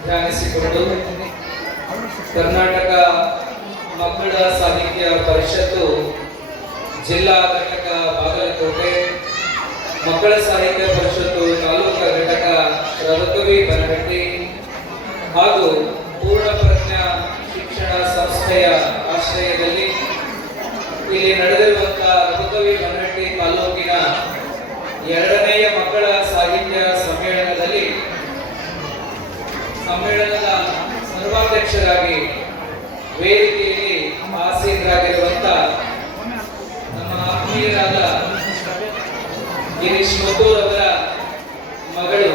ಧ್ಯಾನಿಸಿಕೊಂಡು ಕರ್ನಾಟಕ ಮಕ್ಕಳ ಸಾಹಿತ್ಯ ಪರಿಷತ್ತು ಜಿಲ್ಲಾ ಘಟಕ ಬಾಗಲಕೋಟೆ ಮಕ್ಕಳ ಸಾಹಿತ್ಯ ಪರಿಷತ್ತು ತಾಲೂಕು ಘಟಕ ರಘುಕವಿ ಬನಹಟ್ಟಿ ಹಾಗೂ ಪೂರ್ಣ ಪ್ರಜ್ಞಾ ಶಿಕ್ಷಣ ಸಂಸ್ಥೆಯ ಆಶ್ರಯದಲ್ಲಿ ಇಲ್ಲಿ ನಡೆದಿರುವಂತಹ ರಘುಕವಿ ಬನಹಟ್ಟಿ ತಾಲೂಕಿನ ಎರಡನೆಯ ಮಕ್ಕಳ ಸಾಹಿತ್ಯ ಸಮ್ಮೇಳನದಲ್ಲಿ ಸಮ್ಮೇಳನದ ಸರ್ವಾಧ್ಯಕ್ಷರಾಗಿ ವೇದಿಕೆಯಲ್ಲಿ ಆಸೀನರಾಗಿರುವಂತ ನಮ್ಮ ಆತ್ಮೀಯರಾದ ಗಿರೀಶ್ ಮದ್ದೂರ್ ಅವರ ಮಗಳು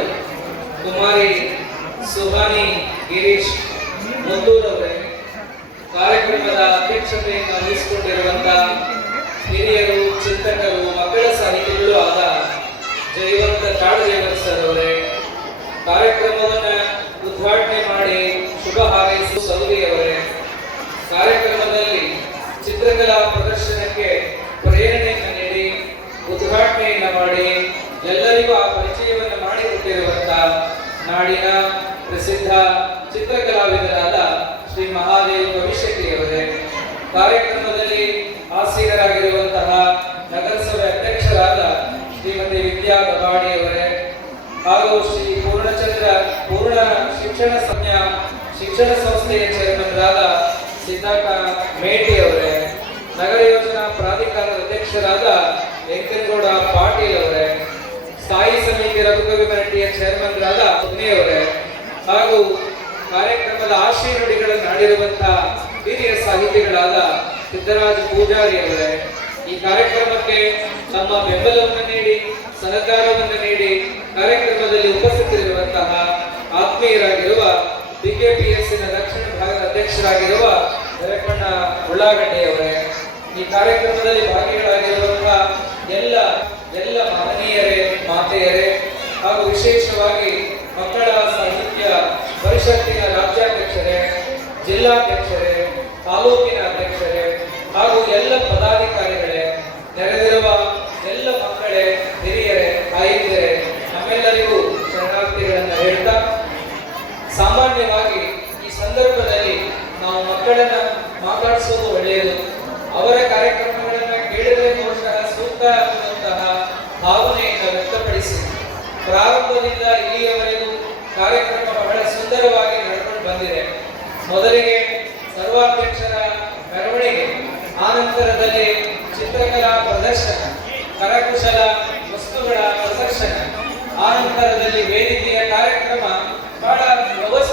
ಕುಮಾರಿ ಸುಹಾನಿ ಗಿರೀಶ್ ಮದ್ದೂರ್ ಅವರೇ, ಕಾರ್ಯಕ್ರಮದ ಅಧ್ಯಕ್ಷತೆಯನ್ನು ವಹಿಸಿಕೊಂಡಿರುವಂತ ಹಿರಿಯರು, ಚಿಂತಕರು, ಮಕ್ಕಳ ಸಾಹಿತಿಗಳು ಆದ ಜಯವಂತ ಕಾಡದೇವರ ಸರ್ ಅವರೇ, ಕಾರ್ಯಕ್ರಮವನ್ನ ನಾಡಿನ ಪ್ರಸಿದ್ಧ ಚಿತ್ರಕಲಾವಿದರಾದ ಶ್ರೀ ಮಹಾದೇವ್ ಅವರೇ, ಕಾರ್ಯಕ್ರಮದಲ್ಲಿ ಆಸೀನರಾಗಿರುವಂತಹ ನಗರಸಭೆ ಅಧ್ಯಕ್ಷರಾದ ಶ್ರೀಮತಿ ವಿದ್ಯಾ ಗವಾಡಿಯವರೇ ಹಾಗೂ ಶ್ರೀ ಪೂರ್ಣಚಂದ್ರ, ಪೂರ್ಣ ಶಿಕ್ಷಣ ಸಂಜ್ಞಾ ಶಿಕ್ಷಣ ಸಂಸ್ಥೆಯ ಚೇರ್ಮನ್ರಾದ ಮೇಟಿ ಅವರೇ, ನಗರ ಯೋಜನಾ ಪ್ರಾಧಿಕಾರದ ಅಧ್ಯಕ್ಷರಾದ ವೆಂಕೇಗೌಡ ಪಾಟೀಲ್ ಅವರೇ, ಸ್ಥಾಯಿ ಸಮಿತಿ ರಘುಕವಿ ಕಮಿಟಿಯ ಚೇರ್ಮನ್ರಾದ ಅವರೇ ಹಾಗೂ ಕಾರ್ಯಕ್ರಮದ ಆಶಯ ನುಡಿಗಳನ್ನು ಆಡಿರುವಂತಹ ಹಿರಿಯ ಸಾಹಿತಿಗಳಾದ ಸಿದ್ದರಾಜ ಪೂಜಾರಿ ಅವರೇ, ಈ ಕಾರ್ಯಕ್ರಮಕ್ಕೆ ತಮ್ಮ ಬೆಂಬಲವನ್ನು ನೀಡಿ, ಸಹಕಾರವನ್ನು ನೀಡಿ ಕಾರ್ಯಕ್ರಮದಲ್ಲಿ ಉಪಸ್ಥಿತರಿರುವಂತಹ ಆತ್ಮೀಯರಾಗಿರುವ ಬಿಕೆಪಿಎಸ್ಸಿನ ದಕ್ಷಿಣ ಭಾಗದ ಅಧ್ಯಕ್ಷರಾಗಿರುವ ದೊರೆಪಣ್ಣ ಉಳ್ಳಾಗಡ್ಡೆಯವರೇ ಈ ಕಾರ್ಯಕ್ರಮದಲ್ಲಿ ಭಾಗಿಗಳಾಗಿರುವಂತಹ ಎಲ್ಲ ಎಲ್ಲ ಮಹನೀಯರೇ ಮಾತೆಯರೇ ಹಾಗೂ ವಿಶೇಷವಾಗಿ ಪರಿಷತ್ತಿನ ರಾಜ್ಯಾಧ್ಯಕ್ಷರೇ, ಜಿಲ್ಲಾಧ್ಯಕ್ಷರೇ, ತಾಲೂಕಿನ ಅಧ್ಯಕ್ಷರೇ ಹಾಗೂ ಎಲ್ಲ ಪದಾಧಿಕಾರಿಗಳೇ, ನೆರೆದಿರುವ ಎಲ್ಲ ಮಕ್ಕಳೇ, ಹಿರಿಯರೇ ತಾಯಿಯರೇ ನಮ್ಮೆಲ್ಲರಿಗೂ ಶರಣಾರ್ಥಿಗಳನ್ನು ಹೇಳ್ತಾ, ಸಾಮಾನ್ಯವಾಗಿ ಈ ಸಂದರ್ಭದಲ್ಲಿ ನಾವು ಮಕ್ಕಳನ್ನ ಮಾತಾಡಿಸೋದು ಒಳ್ಳೆಯದು. ಅವರ ಕಾರ್ಯಕ್ರಮಗಳನ್ನು ಕೇಳಿದರೆ ಸೂಕ್ತ ಅನ್ನುವಂತಹ ಭಾವನೆಯಿಂದ ವ್ಯಕ್ತಪಡಿಸಿ, ಪ್ರಾರಂಭದಿಂದ ಮೊದಲಿಗೆ ಸರ್ವಾಧ್ಯಕ್ಷರ ಮೆರವಣಿಗೆ ಆನಂತರದಲ್ಲಿ ಚಿತ್ರಕಲಾ ಪ್ರದರ್ಶನ ಕರಕುಶಲ ವಸ್ತುಗಳ ಪ್ರದರ್ಶನ ಆನಂತರದಲ್ಲಿ ವೇದಿಕೆಯ ಕಾರ್ಯಕ್ರಮ ಬಹಳ ವ್ಯವಸ್ಥಿತವಾಗಿ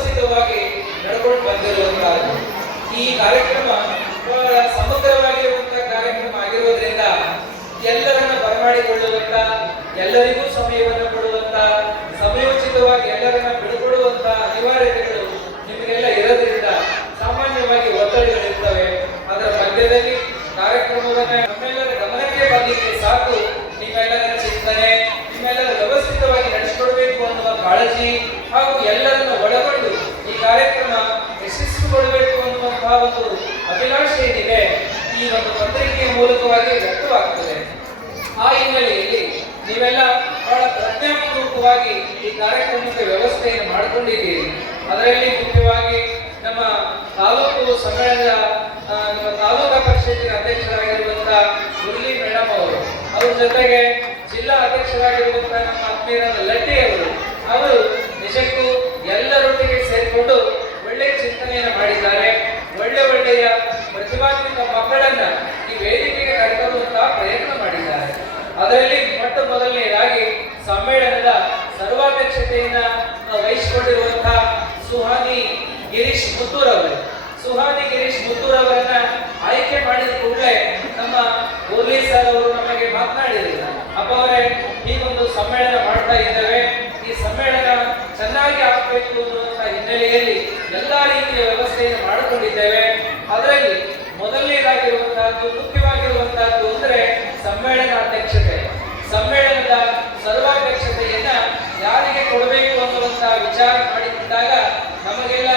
ಕಾಳಜಿ ಹಾಗೂ ಎಲ್ಲರನ್ನು ಒಳಗೊಂಡು ಈ ಕಾರ್ಯಕ್ರಮ ಯಶಸ್ವಿಗೊಳ್ಳಬೇಕು ಅನ್ನುವಂತಹ ಒಂದು ಅಭಿಲಾಷೆ ಏನಿದೆ, ಈ ಒಂದು ಪತ್ರಿಕೆಯ ಮೂಲಕವಾಗಿ ವ್ಯಕ್ತವಾಗ್ತದೆ. ಆ ಹಿನ್ನೆಲೆಯಲ್ಲಿ ನೀವೆಲ್ಲ ಬಹಳ ಪ್ರಜ್ಞಾಪೂರ್ವಕವಾಗಿ ಈ ಕಾರ್ಯಕ್ರಮಕ್ಕೆ ವ್ಯವಸ್ಥೆಯನ್ನು ಮಾಡಿಕೊಂಡಿದ್ದೀರಿ. ಅದರಲ್ಲಿ ಮುಖ್ಯವಾಗಿ ನಮ್ಮ ತಾಲೂಕು ಸಮ್ಮೇಳನದ ನಮ್ಮ ತಾಲೂಕಾ ಪರಿಷತ್ತಿನ ಅಧ್ಯಕ್ಷರಾಗಿರುವಂತಹ ಮುರಳಿ ಮೇಡಮ್ ಅವರು, ಅವ್ರ ಜೊತೆಗೆ ಜಿಲ್ಲಾ ಅಧ್ಯಕ್ಷರಾಗಿರುವಂತಹ ನಮ್ಮ ಆತ್ಮೀಯರಾದ ಲಡ್ಡಿ ಅವರು ಅವರು ನಿಜಕ್ಕೂ ಎಲ್ಲರೊಟ್ಟಿಗೆ ಸೇರಿಕೊಂಡು ಒಳ್ಳೆಯ ಚಿಂತನೆಯನ್ನು ಮಾಡಿದ್ದಾರೆ. ಒಳ್ಳೆ ಒಳ್ಳೆಯ ಪ್ರತಿಭಾನ್ವಿತ ಮಕ್ಕಳನ್ನ ಈ ವೇದಿಕೆಗೆ ಕರೆತರುವಂತಹ ಪ್ರಯತ್ನ ಮಾಡಿದ್ದಾರೆ. ಅದರಲ್ಲಿ ಮೊಟ್ಟ ಮೊದಲನೆಯದಾಗಿ ಸಮ್ಮೇಳನದ ಸರ್ವಾಧ್ಯಕ್ಷತೆಯನ್ನ ವಹಿಸಿಕೊಂಡಿರುವಂತಹ ಸುಹಾನಿ ಗಿರೀಶ್ ಮುತ್ತೂರ್ ಅವರು ಸುಹಾನಿ ಗಿರೀಶ್ ಮುತ್ತೂರ್ ಅವರನ್ನ ಆಯ್ಕೆ ಮಾಡಿದ ಕೂಡಲೇ ನಮ್ಮ ಪೊಲೀಸರವರು ನಮಗೆ ಮಾತನಾಡಿರಲಿಲ್ಲ ಅಪ್ಪ ಅವರೇ ಒಂದು ಸಮ್ಮೇಳನ ಮಾಡ್ತಾ ಇದ್ದೇವೆ. ಈ ಸಮ್ಮೇಳನ ಚೆನ್ನಾಗಿ ಆಗಬೇಕು ಅನ್ನುವಂಥ ಹಿನ್ನೆಲೆಯಲ್ಲಿ ಎಲ್ಲ ರೀತಿಯ ವ್ಯವಸ್ಥೆಯನ್ನು ಮಾಡಿಕೊಂಡಿದ್ದೇವೆ. ಅದರಲ್ಲಿ ಮೊದಲನೇದಾಗಿರುವಂತಹದ್ದು ಮುಖ್ಯವಾಗಿರುವಂತಹದ್ದು ಅಂದ್ರೆ ಸಮ್ಮೇಳನ ಅಧ್ಯಕ್ಷತೆ. ಸಮ್ಮೇಳನದ ಸರ್ವಾಧ್ಯಕ್ಷತೆಯನ್ನ ಯಾರಿಗೆ ಕೊಡಬೇಕು ಅನ್ನುವಂತಹ ವಿಚಾರ ಮಾಡಿಕೊಂಡಾಗ ನಮಗೆಲ್ಲ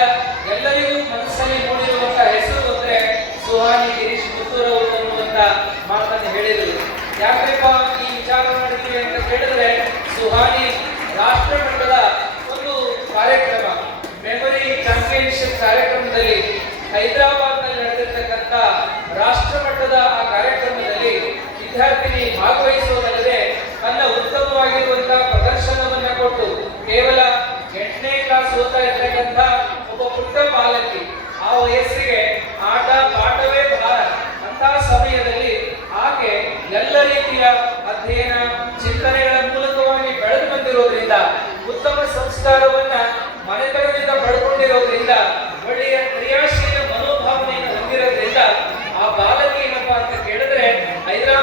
ಎಲ್ಲರಿಗೂ ಮನಸ್ಸಲ್ಲಿ ಮೂಡಿರುವಂತಹ ಹೆಸರು ಅಂದ್ರೆ ಸುಹಾನಿ ಗಿರೀಶ್ ಪುತ್ತೂರ್ ಅವರು ಅನ್ನುವಂತ ಮಾತನ್ನು ಹೇಳಿದರು ಯಾಕಪ್ಪ ಈ ವಿಚಾರ ಮಾಡಿದ್ವಿ ಅಂತ ಕೇಳಿದ್ರೆ ಸುಹಾನಿ ರಾಷ್ಟ್ರ ಮಟ್ಟದ ಒಂದು ಕಾರ್ಯಕ್ರಮ ಕಾರ್ಯಕ್ರಮದಲ್ಲಿ ಹೈದರಾಬಾದ್ನಲ್ಲಿ ನಡೆದಿರ್ತಕ್ಕಂಥ ರಾಷ್ಟ್ರ ಮಟ್ಟದ ಆ ಕಾರ್ಯಕ್ರಮದಲ್ಲಿ ವಿದ್ಯಾರ್ಥಿನಿ ಭಾಗವಹಿಸುವುದಲ್ಲದೆ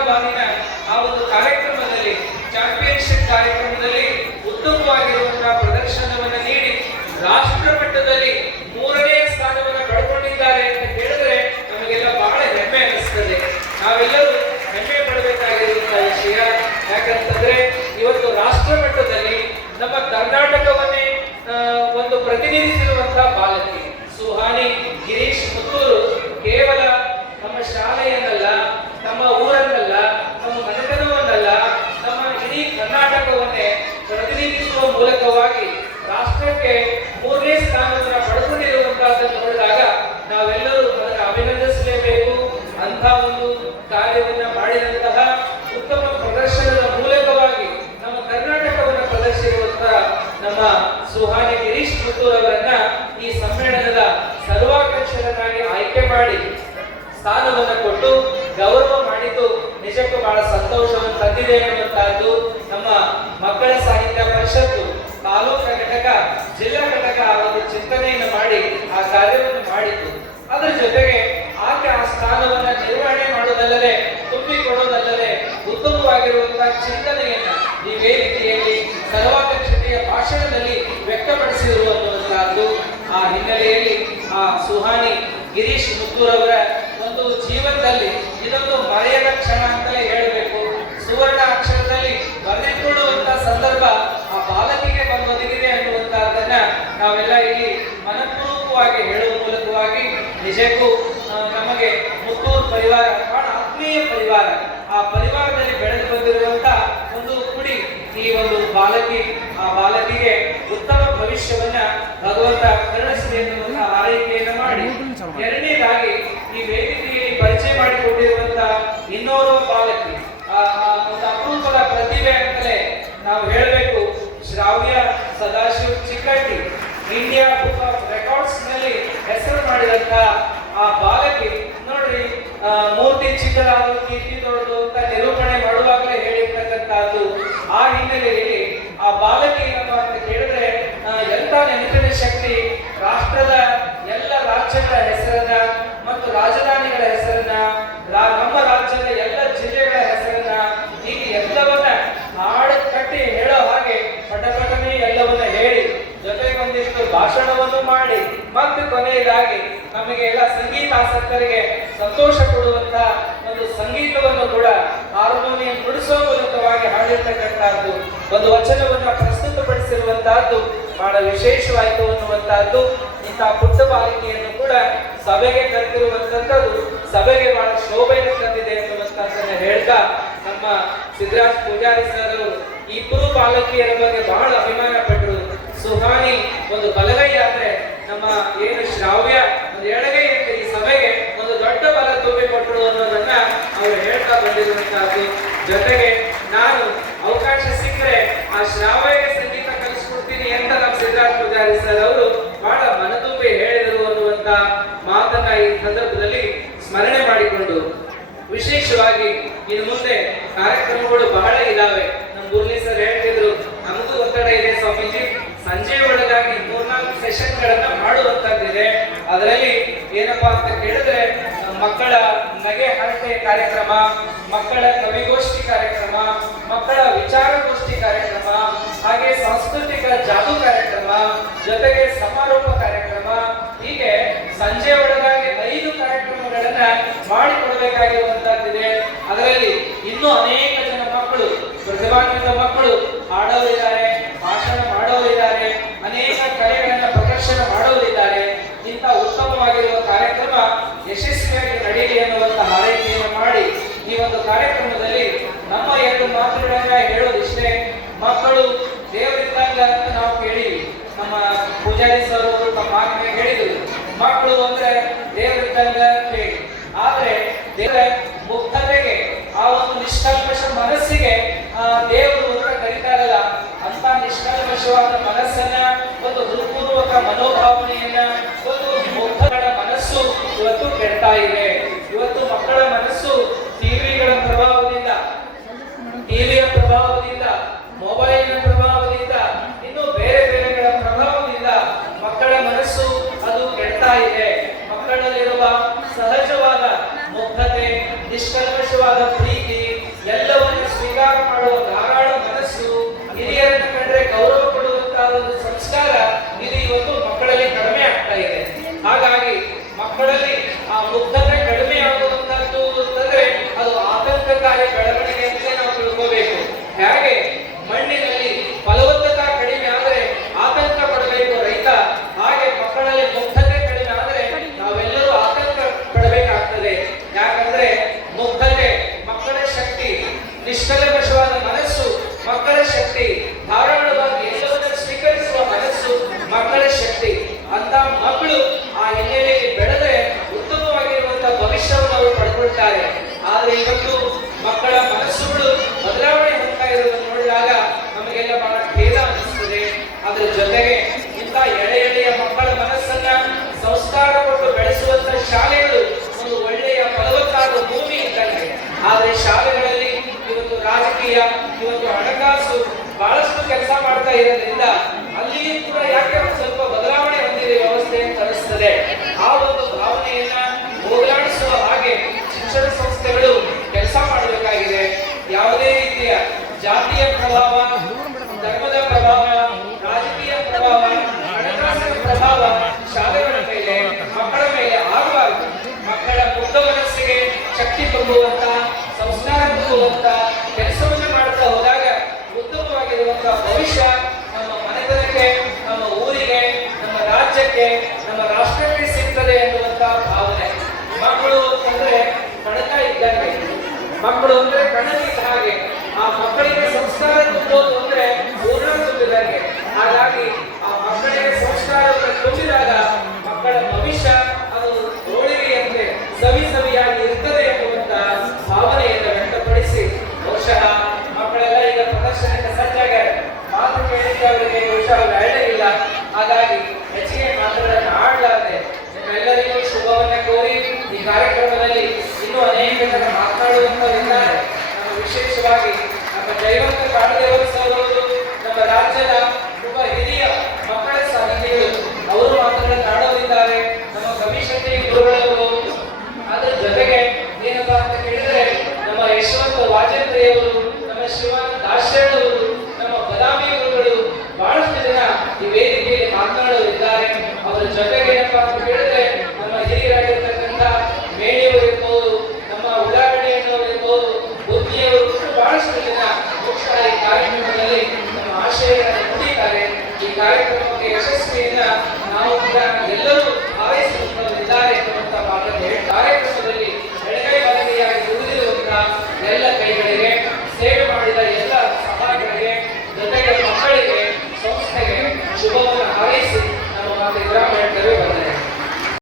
Bali ನಮ್ಮ ಸುಹಾನಿ ಗಿರೀಶ್ ಪುತ್ತೂರ್ ಅವರನ್ನ ಈ ಸಮ್ಮೇಳನದ ಸರ್ವಾಧ್ಯಕ್ಷರನ್ನಾಗಿ ಆಯ್ಕೆ ಮಾಡಿ ಸ್ಥಾನವನ್ನು ಕೊಟ್ಟು ಗೌರವ ಮಾಡಿದ್ದು ನಿಜಕ್ಕೂ ಬಹಳ ಸಂತೋಷವನ್ನು ತಂದಿದೆ ಎನ್ನುವಂತಹದ್ದು ನಮ್ಮ ಮಕ್ಕಳ ಸಾಹಿತ್ಯ ಪರಿಷತ್ತು ತಾಲೂಕು ಘಟಕ, ಜಿಲ್ಲಾ ಘಟಕ ಒಂದು ಚಿಂತನೆಯನ್ನು ಮಾಡಿ ಆ ಕಾರ್ಯವನ್ನು ಮಾಡಿತ್ತು ಅದರ ಜೊತೆಗೆ ಆಕೆ ಆ ಸ್ಥಾನವನ್ನು ನಿರ್ವಹಣೆ ಮಾಡೋದಲ್ಲದೆ ತುಂಬಿಕೊಡೋದಲ್ಲದೆ ಉತ್ತಮವಾಗಿರುವಂತಹ ಚಿಂತನೆಯನ್ನು ಈ ಭಾಷಣದಲ್ಲಿ ವ್ಯಕ್ತಪಡಿಸಿದರು ಅನ್ನುವಂತಹದ್ದು ಆ ಹಿನ್ನೆಲೆಯಲ್ಲಿ ಆ ಸುಹಾನಿ ಗಿರೀಶ್ ಮುತ್ತೂರವರ ಒಂದು ಜೀವನದಲ್ಲಿ ಇದೊಂದು ಮರೆಯದ ಕ್ಷಣ ಅಂತಲೇ ಹೇಳಬೇಕು. ಸುವರ್ಣ ಅಕ್ಷರದಲ್ಲಿ ಬರೆದಿಟ್ಟುಕೊಳ್ಳುವಂತ ಸಂದರ್ಭ ಆ ಬಾಲಕಿಗೆ ಬಂದು ಒದಗಿದೆ ಅನ್ನುವಂತಹದ್ದನ್ನ ನಾವೆಲ್ಲ ಇಲ್ಲಿ ಮನಪೂರ್ವಕವಾಗಿ ಹೇಳುವ ಮೂಲಕವಾಗಿ ನಿಜಕ್ಕೂ ನಮಗೆ ಮುತ್ತೂರು ಪರಿವಾರ ಬಹಳ ಆತ್ಮೀಯ ಪರಿವಾರ. ಆ ಪರಿವಾರದಲ್ಲಿ ಬೆಳೆದು ಬಂದಿರುವಂತಹ ಒಂದು ಕುಡಿ ಈ ಒಂದು ಬಾಲಕಿ, ಆ ಬಾಲಕಿಗೆ ಭವಿಷ್ಯವನ್ನ ಭಗವಂತ ಕರುಣಿಸಲಿ ಎನ್ನುವಂತಹ ಆರೈಕೆಯನ್ನು ಮಾಡಿ. ಎರಡನೇದಾಗಿ ಈ ವೇದಿಕೆಯಲ್ಲಿ ಪರಿಚಯ ಮಾಡಿಕೊಂಡಿರುವಂತಹ ಇನ್ನೋರ್ವ ಪಾಲಕಿ ಒಂದು ಅಪರೂಪದ ಪ್ರತಿಭೆ ಅಂತಲೇ ನಾವು ಹೇಳಬೇಕು. Shravya Sadashiva Chikkatti India book of ರೆಕಾರ್ಡ್ಸ್ನಲ್ಲಿ ಹೆಸರು ಮಾಡಿದಂತ ಆ ಬಾಲಕಿ ನೋಡ್ರಿ ಮೂರ್ತಿ ಚಿಕ್ಕದಾದ ಕೀರ್ತಿ ದೊಡ್ಡದು ಅಂತ ನಿರೂಪಣೆ ಮಾಡುವಾಗಲೇ ಹೇಳಿರ್ತಕ್ಕಂಥದ್ದು ಆ ಹಿನ್ನೆಲೆಯಲ್ಲಿ ಆ ಬಾಲಕಿ ಏನಪ್ಪಾ ಅಂತ ಕೇಳಿದ್ರೆ ಆ, ಎಂತ ಶಕ್ತಿ ರಾಷ್ಟ್ರದ ಎಲ್ಲ ರಾಜ್ಯಗಳ ಹೆಸರನ್ನ ಮತ್ತು ರಾಜಧಾನಿಗಳ ಹೆಸರನ್ನ ನಮ್ಮ ರಾಜ್ಯದ ಎಲ್ಲ ಜಿಲ್ಲೆಗಳ ಹೆಸರನ್ನ ಹೀಗೆ ಎಲ್ಲವನ್ನ ಹಾಡು ಕಟ್ಟಿ ಹೇಳೋ ಹಾಗೆ ಪಟಪಟನೆ ಎಲ್ಲವನ್ನ ಹೇಳಿ, ಜೊತೆಗೆ ಒಂದಿಷ್ಟು ಭಾಷಣವನ್ನು ಮಾಡಿ, ಮತ್ತು ಕೊನೆಯದಾಗಿ ನಮಗೆ ಎಲ್ಲ ಸಂಗೀತ ಆಸಕ್ತರಿಗೆ ಸಂತೋಷ ಕೊಡುವಂತ ಒಂದು ಸಂಗೀತವನ್ನು ಕೂಡ ಹಾರ್ಮೋನಿಯಂ ನುಡಿಸುವ ಮೂಲಕವಾಗಿ ಹಾಡಿರ್ತಕ್ಕಂತಹದ್ದು ಒಂದು ವಚನವನ್ನ ಪ್ರಸ್ತುತಪಡಿಸಿರುವಂತಹದ್ದು ಬಹಳ ವಿಶೇಷವಾಯಿತು ಅನ್ನುವಂತಹದ್ದು ಇಂತಹ ಪುಟ್ಟ ಬಾಲಿಕೆಯನ್ನು ಕೂಡ ಸಭೆಗೆ ಕರೆದಿರುವಂತಹದ್ದು, ಸಭೆಗೆ ಬಹಳ ಶೋಭೆಯನ್ನು ತಂದಿದೆ ಅನ್ನುವಂತಹದ್ದನ್ನ ಹೇಳ್ತಾ ನಮ್ಮ ಸಿದ್ಧರಾಜ್ ಪೂಜಾರಿ ಸರ್ ಅವರು ಇಬ್ಬರು ಬಾಲಕಿಯರ ಬಗ್ಗೆ ಬಹಳ ಅಭಿಮಾನ ಪಟ್ಟರು ಸುಹಾನಿ, ಒಂದು ಬಲಗೈ ಆದ್ರೆ ನಮ್ಮ ಏನು ಶ್ರಾವ್ಯ, ಒಂದು ಎಡಗೈ ಈ ಸಭೆಗೆ, ಒಂದು ದೊಡ್ಡ ಬಲ ತುಂಬಿಕೊಟ್ಟರು ಅನ್ನೋದನ್ನ ಅವರು ಹೇಳ್ತಾ ಬಂದಿರುವಂತಹದ್ದು. ಜೊತೆಗೆ ನಾನು ಅವಕಾಶ ಸಿಕ್ಕರೆ ಆ ಶ್ರಾವ್ಯಗೆ ಸಂಗೀತ ಕಲಿಸ್ಕೊಡ್ತೀನಿ ಅಂತ ನಮ್ಮ ಪೂಜಾರಿ ಸರ್ ಅವರು ಬಹಳ ಮನತುಂಬಿ ಹೇಳಿದರು ಅನ್ನುವಂತ ಮಾತನ್ನ ಈ ಸಂದರ್ಭದಲ್ಲಿ ಸ್ಮರಣೆ ಮಾಡಿಕೊಂಡು ವಿಶೇಷವಾಗಿ ಇನ್ನು ಮುಂದೆ ಕಾರ್ಯಕ್ರಮಗಳು ಬಹಳ ಇದಾವೆ. ನಮ್ಮ ಮುರಳಿ ಸರ್ ಹೇಳ್ತಿದ್ರು ನಮಗೂ ಒತ್ತಡ ಇದೆ ಸ್ವಾಮೀಜಿ. ಸಂಜೆ ಒಳಗಾಗಿ ಮೂರ್ನಾಲ್ಕು ಸೆಷನ್ ಗಳನ್ನ ಮಾಡುವಂತದ್ದಿದೆ. ಅದರಲ್ಲಿ ಏನಪ್ಪಾ ಅಂತ ಕೇಳಿದ್ರೆ ಮಕ್ಕಳ ನಗೆ ಹರಟೆ ಕಾರ್ಯಕ್ರಮ, ಮಕ್ಕಳ ಕವಿಗೋಷ್ಠಿ ಕಾರ್ಯಕ್ರಮ, ಮಕ್ಕಳ ವಿಚಾರಗೋಷ್ಠಿ ಕಾರ್ಯಕ್ರಮ, ಹಾಗೆ ಸಾಂಸ್ಕೃತಿಕ ಜಾದು ಕಾರ್ಯಕ್ರಮ ಜೊತೆಗೆ ಸಮಾರೋಪ ಕಾರ್ಯಕ್ರಮ, ಹೀಗೆ ಸಂಜೆ ಒಳಗಾಗಿ ಐದು ಕಾರ್ಯಕ್ರಮಗಳನ್ನ ಮಾಡಿಕೊಡಬೇಕಾಗಿರುವಂತಹದ್ದಿದೆ. ಅದರಲ್ಲಿ ಇನ್ನೂ ಅನೇಕ ಜನ ಮಕ್ಕಳು, ಪ್ರತಿಭಾನ್ವಿತ ಮಕ್ಕಳು ಹಾಡೋರಿದ್ದಾರೆ, ಭಾಷಣ ಮಾಡೋರಿದ್ದಾರೆ, ಅನೇಕ ಕಲೆಗಳನ್ನ ಪ್ರದರ್ಶನ ಮಾಡೋರಿದ್ದಾರೆ. ಇಂಥ ಉತ್ತಮವಾಗಿರುವ ಕಾರ್ಯಕ್ರಮ ಯಶಸ್ವಿಯಾಗಿ ನಡೆಯಲಿ ಎನ್ನುವಂತಹ ಹಾರೈಕೆಯನ್ನು ಮಾಡಿ ಈ ಒಂದು ಕಾರ್ಯಕ್ರಮದಲ್ಲಿ ನಮ್ಮ ಎರಡು ಮಾತುಗಳನ್ನ ಹೇಳೋದಿಷ್ಟೇ. ಮಕ್ಕಳು ಮಕ್ಕಳು ಅಂದ್ರೆ ದೇವರ ಹೇಗೆ ಆದ್ರೆ ದೇವರ ಮುಕ್ತತೆಗೆ, ಆ ಒಂದು ನಿಷ್ಕಲ್ಪಶ ಮನಸ್ಸಿಗೆ, ಆ ದೇವರು ಅಂತ ಕರಿತಾ ಇರಲ್ಲ ಅಂತ ನಿಷ್ಕಲ್ಪಶವಾದ ಮನಸ್ಸನ್ನ, ಒಂದು ಹೃತ್ಪೂರ್ವಕ ಮನೋಭಾವನೆಯನ್ನ, ಒಂದು ಮುಕ್ತಗಳ ಮನಸ್ಸು ಇವತ್ತು ಕೆಡ್ತಾ ಇದೆ. ಇರ್ತಕ್ಕಂಥ ಭಾವನೆ. ಮಕ್ಕಳು ಅಂದ್ರೆ ಕಣಕ ಇದ್ದಂಗೆ. ಮಕ್ಕಳು ಅಂದ್ರೆ ಕಣಕಿದ್ದ ಹಾಗೆ. ಆ ಮಕ್ಕಳಿಗೆ ಸಂಸ್ಕಾರ ತುಂಬೋದು ಅಂದ್ರೆ ಪೂರ್ಣ ತುಂಬಿದಂಗೆ. ಹಾಗಾಗಿ